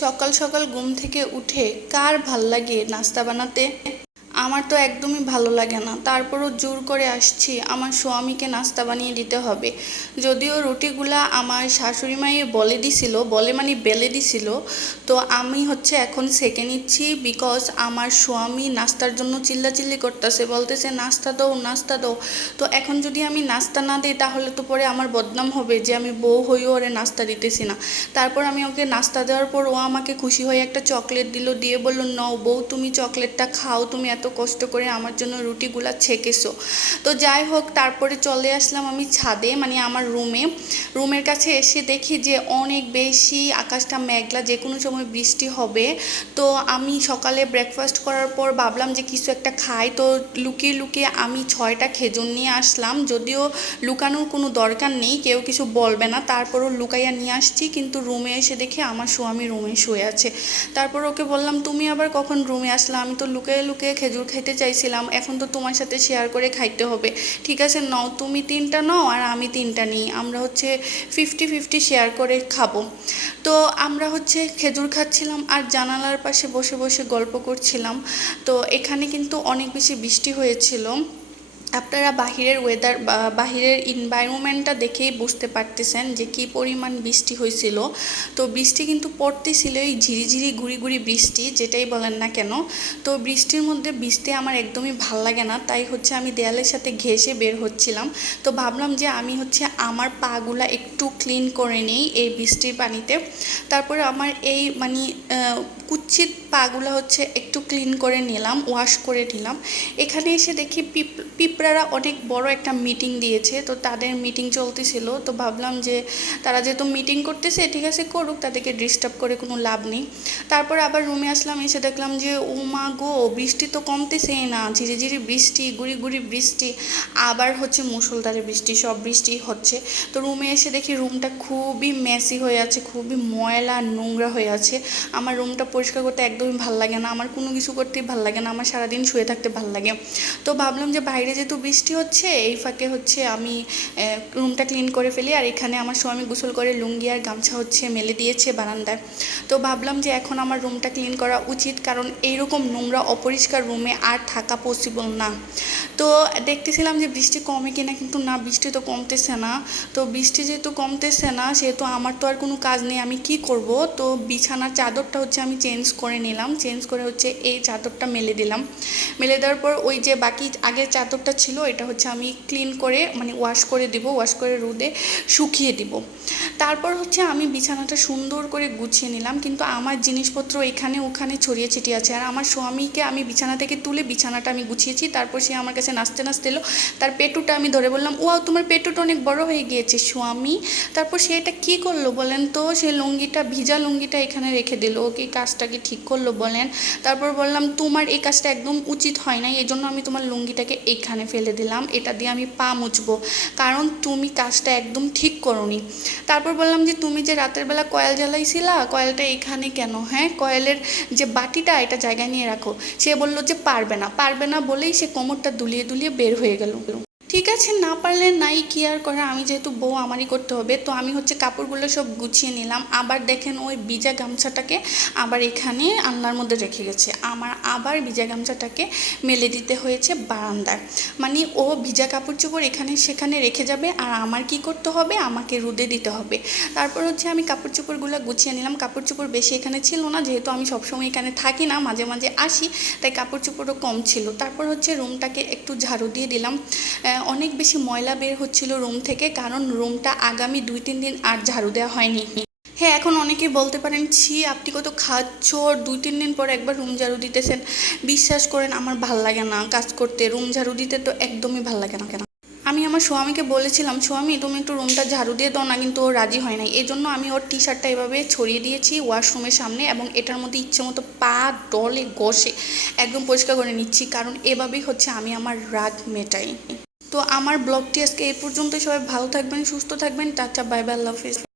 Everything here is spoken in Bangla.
সকাল সকাল ঘুম থেকে উঠে কার ভালো লাগে নাস্তা বানাতে? আমার তো একদমই ভালো লাগে না। তারপরও জোর করে আসছি, আমার স্বামীকে নাস্তা বানিয়ে দিতে হবে। যদিও রুটিগুলা আমার শাশুড়ি মায়ে বলে দিছিল, বলে মানে বেলে দিছিল। তো আমি হচ্ছে এখন সেকে নিচ্ছি বিকজ আমার স্বামী নাস্তার জন্য চিল্লাচিল্লি করতেছে, বলতেছে, নাস্তা দাও নাস্তা দাও। তো এখন যদি আমি নাস্তা না দিই, তাহলে তো পরে আমার বদনাম হবে যে আমি বউ হয়েও ওরে নাস্তা দিতেছি না। তারপর আমি ওকে নাস্তা দেওয়ার পর ও আমাকে খুশি হয়ে একটা চকলেট দিল, দিয়ে বলল, নও বউ, তুমি চকলেটটা খাও, তুমি এত কষ্ট করে আমার জন্য রুটিগুলা ছেঁকেছো। তো যাই হোক, তারপরে চলে আসলাম আমি ছাদে মানে আমার রুমে। রুমের কাছে এসে দেখি যে অনেক বেশি আকাশটা মেঘলা, যে কোনো সময় বৃষ্টি হবে। তো আমি সকালে ব্রেকফাস্ট করার পর ভাবলাম যে কিছু একটা খাই। তো লুকিয়ে লুকিয়ে আমি ছয়টা খেজুর নিয়ে আসলাম। যদিও লুকানোর কোনো দরকার নেই, কেউ কিছু বলবে না। তারপরও লুকাইয়া নিয়ে আসছি, কিন্তু রুমে এসে দেখি আমার স্বামী রুমে শুয়ে আছে। তারপর ওকে বললাম, তুমি আবার কখন রুমে আসলা? আমি তো লুকিয়ে লুকিয়ে খেজুর খাইতে চাইছিলাম, এখন তো তোমার সাথে শেয়ার করে খাইতে হবে। ঠিক আছে, নাও তুমি তিনটা নাও আর আমি তিনটা নিই। আমরা হচ্ছে ফিফটি ফিফটি শেয়ার করে খাব। তো আমরা হচ্ছে খেজুর খাচ্ছিলাম আর জানালার পাশে বসে বসে গল্প করছিলাম। তো এখানে কিন্তু অনেক বেশি বৃষ্টি হয়েছিল। আপনারা বাহিরের ওয়েদার বাহিরের এনভায়রনমেন্টটা দেখেই বুঝতে পারতেছেন যে কি পরিমাণ বৃষ্টি হয়েছিল। তো বৃষ্টি কিন্তু পড়তেছিল এই ঝিরিঝিরি ঘুরি ঘুরি বৃষ্টি, যেটাই বলেন না কেন। তো বৃষ্টির মধ্যে বৃষ্টি আমার একদমই ভালো লাগে না, তাই হচ্ছে আমি দেয়ালের সাথে ঘেঁষে বের হচ্ছিলাম। তো ভাবলাম যে আমি হচ্ছে আমার পাগুলা একটু ক্লিন করে নিই এই বৃষ্টির পানিতে। তারপরে আমার এই মানে কুচ্ছিত পাগুলো হচ্ছে একটু ক্লিন করে নিলাম ওয়াশ করে নিলাম। এখানে এসে দেখি পিপ পিঁপড়ারা অনেক বড় একটা মিটিং দিয়েছে, তো তাদের মিটিং চলতেছিল, তো ভাবলাম যে তারা যেহেতু মিটিং করতেছে, ঠিক আছে করুক, তাদেরকে ডিস্টার্ব করে কোনো লাভ নেই। তারপর আবার রুমে আসলাম, এসে দেখলাম যে, ও মা গো, বৃষ্টি তো কমতেছেই না ঝিরিঝিরি বৃষ্টি, গুড়ি গুড়ি বৃষ্টি, আবার হচ্ছে মুষলধারে বৃষ্টি, সব বৃষ্টি হচ্ছে। তো রুমে এসে দেখি রুমটা খুবই মেসি হয়ে আছে, খুবই ময়লা, নোংরা হয়ে আছে। আমার রুমটা পরিষ্কার করতে একদমই ভালো লাগে না, আমার কোনো কিছু করতেই ভালো লাগে না, আমার সারাদিন শুয়ে থাকতে ভালো লাগে। তো ভাবলাম যে বাইরে যেহেতু বৃষ্টি হচ্ছে, এই ফাঁকে হচ্ছে আমি রুমটা ক্লিন করে ফেলি। আর এখানে আমার স্বামী গোসল করে, লুঙ্গি আর গামছা হচ্ছে মেলে দিয়েছে বারান্দায়। তো ভাবলাম যে এখন আমার রুমটা ক্লিন করা উচিত, কারণ এইরকম নোংরা, অপরিষ্কার রুমে আর থাকা পসিবল না। তো দেখতেছিলাম যে বৃষ্টি কমে কিনা, কিন্তু না, বৃষ্টি তো কমতেছে না। তো বৃষ্টি যেহেতু কমতেছে না, সেহেতু আমার তো আর কোনো কাজ নেই, আমি কি করব? তো বিছানার চাদরটা হচ্ছে আমি চেঞ্জ করে নিলাম চেঞ্জ করে হচ্ছে এই চাদরটা মেলে দিলাম। মেলে দেওয়ার পর ওই যে বাকি আগের চাদরটা ছিল, এটা হচ্ছে আমি ক্লিন করে মানে ওয়াশ করে দিব ওয়াশ করে রোদে শুকিয়ে দিব। তারপর হচ্ছে আমি বিছানাটা সুন্দর করে গুছিয়ে নিলাম, কিন্তু আমার জিনিসপত্র এখানে ওখানে ছড়িয়ে ছিটিয়ে আছে। আর আমার স্বামীকে আমি বিছানা থেকে তুলে বিছানাটা আমি গুছিয়েছি, তারপর সে আমার কাছে নাচতে নাচতে এলো। তার পেটুটা আমি ধরে বললাম ও তোমার পেটুটা অনেক বড় হয়ে গিয়েছে, স্বামী। তারপর সে এটা কী করল বলেন তো? সে লুঙ্গিটা, ভিজা লুঙ্গিটা এখানে রেখে দিল। ও কি কাজটা কি ঠিক করল বলেন। তারপর বললাম, তোমার এই কাজটা একদম উচিত হয় না এই জন্য আমি তোমার লুঙ্গিটাকে এইখানে ফেলে দিলাম। এটা দিয়ে আমি পা মুছবো, কারণ তুমি কাজটা একদম ঠিক করনি। তারপর বললাম যে তুমি যে রাতের বেলা কয়েল জ্বালাইছিলা, কয়েলটা এখানে কেন? হ্যাঁ কয়েলের যে বাটিটা এটা জায়গায় নিয়ে রাখো। সে বলল যে পারবে না পারবে না বলেই সে কোমরটা দুলিয়ে দুলিয়ে বের হয়ে গেল। ঠিক আছে, না পারলে নাই, কি আর করে? আমি যেহেতু বউ, আমারই করতে হবে। তো আমি হচ্ছে কাপড়গুলো সব গুছিয়ে নিলাম। আবার দেখেন ওই বিজা গামছাটাকে আবার এখানে আলনার মধ্যে রেখে গেছে। আমার আবার ভিজা গামছাটাকে মেলে দিতে হয়েছে বারান্দায়। মানে ও ভিজা কাপড় চোপড় এখানে সেখানে রেখে যাবে আর আমার কি করতে হবে? আমাকে রোদে দিতে হবে। তারপর হচ্ছে আমি কাপড় চোপড়গুলো গুছিয়ে নিলাম। কাপড় চোপড় বেশি এখানে ছিল না, যেহেতু আমি সবসময় এখানে থাকি না, মাঝে মাঝে আসি, তাই কাপড় চোপড়ও কম ছিল। তারপর হচ্ছে রুমটাকে একটু ঝাড়ু দিয়ে দিলাম। অনেক বেশি ময়লা বের হচ্ছিল রুম থেকে, কারণ রুমটা আগামী দুই তিন দিন আর ঝাড়ু দেওয়া হয়নি। হ্যাঁ এখন অনেকেই বলতে পারেন, ছি, আপনি কত খাচ্ছ, দুই তিন দিন পর একবার রুম ঝাড়ু দিতেছেন। বিশ্বাস করেন, আমার ভালো লাগে না কাজ করতে, রুম ঝাড়ু দিতে তো একদমই ভালো লাগে না কেন? আমি আমার স্বামীকে বলেছিলাম স্বামী তুমি একটু রুমটা ঝাড়ু দিয়ে দাও না, কিন্তু ও রাজি হয় নাই। এই জন্য আমি ওর টি শার্টটা এভাবে ছড়িয়ে দিয়েছি ওয়াশরুমের সামনে এবং এটার মধ্যে ইচ্ছে মতো পা ডলে ঘষে একদম পরিষ্কার করে নিচ্ছি, কারণ এভাবেই হচ্ছে আমি আমার রাগ মেটাই। তো আমার ব্লগটি আজকে এই পর্যন্ত সবাই ভালো থাকবেন, সুস্থ থাকবেন। টাটা, বাই বাই, আল্লাহ হাফিজ।